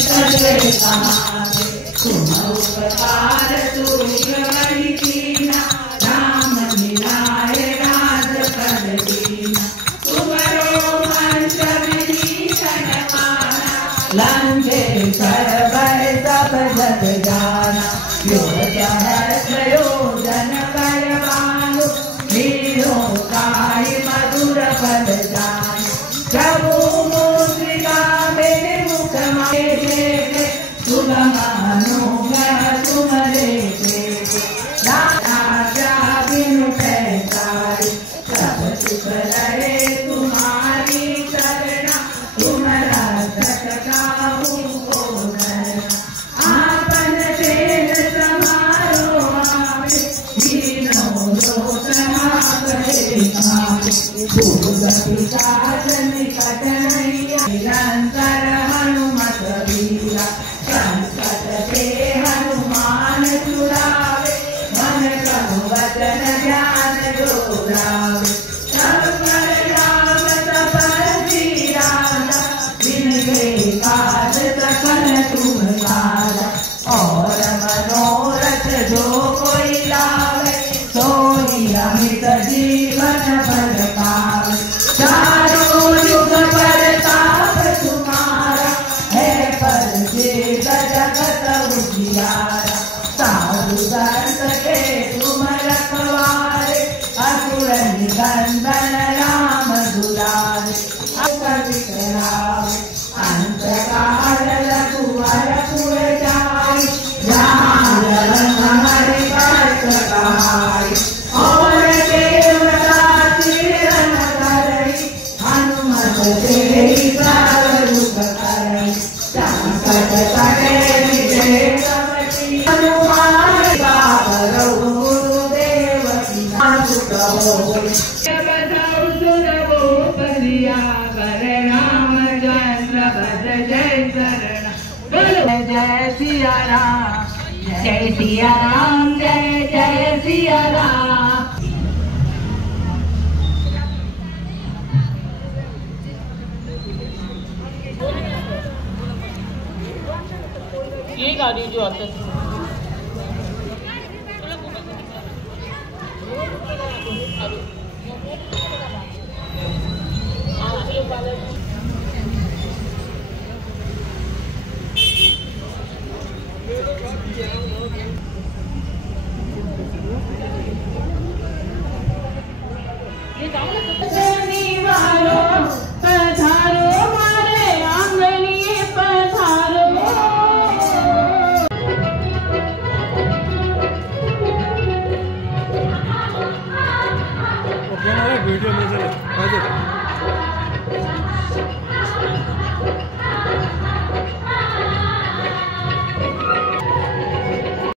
सगळे सहारे तुम उपकार तुझी कीना राम मिलाए राज कर दीना तुम्हारो मंच विभीषण माना लंकेश्वर भय सब जग जाना योग सहस्रयोजन बलवानु वीरों काहि मधुर पद जानु प्रभु मुद्रिका मेरे मुख माहे सुगम अनुग्रह तुम्हारे राजा बिनु पैसारी सब सुख रहे तुम्हारी शरणा तुम रक्षक काहू को डरना आपन तेज समारो आवे दीनों लोक करे आवे भूत पिशाच निकट नहीं निरंतर हनुमत वीरा संकट ते हनुमान छुड़ावे मन कहो वचन ध्यान जो लावे सब पर राम तपस्वी राजा जिनके काज सकल तुम साजा और मनोरथ जो कोई लावे सोई अमित जीवन फल पावे चारों युग परताप तुम्हारा है परसिद्ध जगत उजियारा साधु संत के तुम रखवारे असुर निकंदन राम दुलारे कवि करावे अंत काल रघुवर पुर जाई राम हरि भक्त कहाई और देवता चिरन करई हनुमत तेरी सर्वदुख करई संकट करे विजय कवटी हनुमान बाबरो गुरुदेव की सुख होई बधाओ सुर गोपरिया कर रामचंद्र भज जय शरण बोलो जय सिया राम जय सिया राम जय जय सिया राम। ये गाड़ी जो आता है